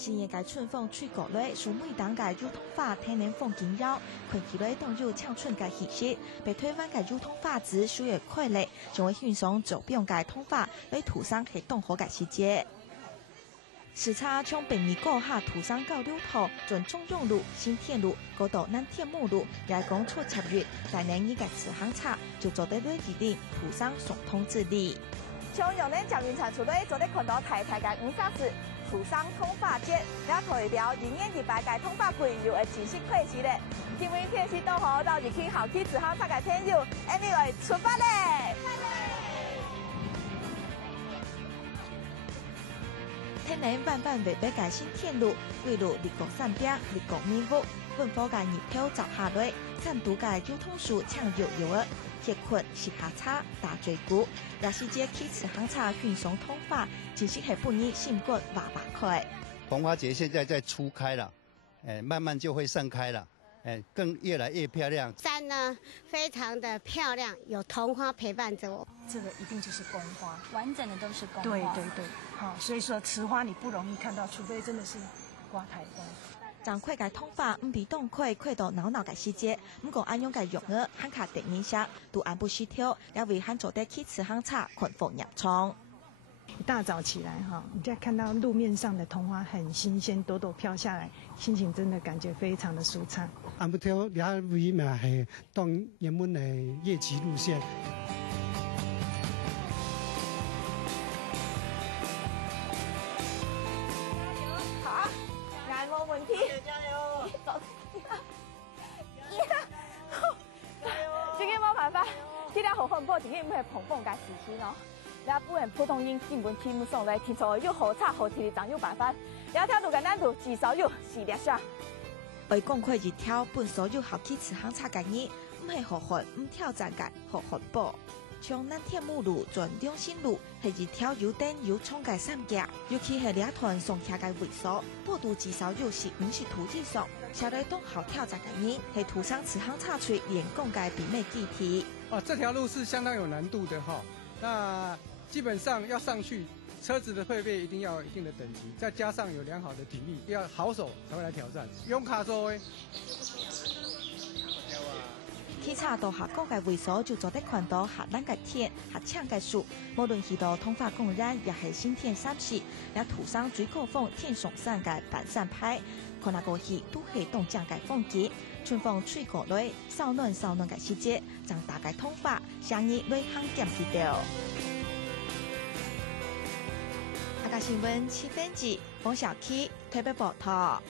新嘅嘅春风吹过来，属每当嘅幼童发天然风景绕，看起来动有呛春嘅气息。被推翻嘅幼童发子属于快乐，成为运送走遍嘅通发来涂上系动好嘅细节。时差从北尼沟下涂上到六头，转中用路、新田路、高到南天木路，也讲出7月，大年呢嘅次行车就做得了一定涂上送通之力。从用咱捷运站出来，做得看到太太嘅50时。涂上通发节，也代表明年2百个通发季又会正式开始咧。今晚天气多好，到日去后期之后擦个天友 ，anyway 出发咧！天然万万未必嘅新天路，规路立国山边，立国面屋，温火嘅热漂走下来，成都嘅交通树抢悠悠儿。铁棍、洗下叉、大嘴鼓，也是这起次行车运送通发，只是系半年心骨800块。桐花节现在在初开了，慢慢就会盛开了，更越来越漂亮。山呢，非常的漂亮，有桐花陪伴着我。这个一定就是宫花，完整的都是宫花。对对对，好，所以说雌花你不容易看到，除非真的是刮台风。掌块嘅通发唔比冻块快到挠挠嘅细节，唔过按用嘅用额喊卡第二下都按不失调，也为喊做得起次行车困风入窗。一大早起来哈，你再看到路面上的桐花很新鲜，朵朵飘下来，心情真的感觉非常的舒畅。按不跳也为嘛系当原本的夜骑路线。冇问题，加油！这个冇办法，这条好汉堡，这个唔系碰碰嘅事情咯。你不然普通人根本听不上来，听错又好差好听的长有办法。两条路嘅难度至少有4粒下。为讲快热跳，本所有好起次行车嘅人，唔系好汉，唔挑战嘅好汉堡。从南天木路转中心路，系一条又短又长嘅山架，尤其系两团上下嘅位所，坡度至少有15图以上。下来当好挑战嘅人，系涂上次行车出连共嘅比美地体。这条路是相当有难度的哈。那基本上要上去，车子的配备一定要有一定的等级，再加上有良好的体力，要好手才会来挑战。用卡座位。汽车到下高嘅位所就做得看到下烂嘅田、下抢嘅树，无论是到通发公园，也系新田30，也涂上最高峰天上山嘅板山牌，看那个戏都系动江嘅风景，春风吹过来，少暖嘅细节，将大概通发相依来行点记掉。下个新闻7点钟，冯小 K 特别报道。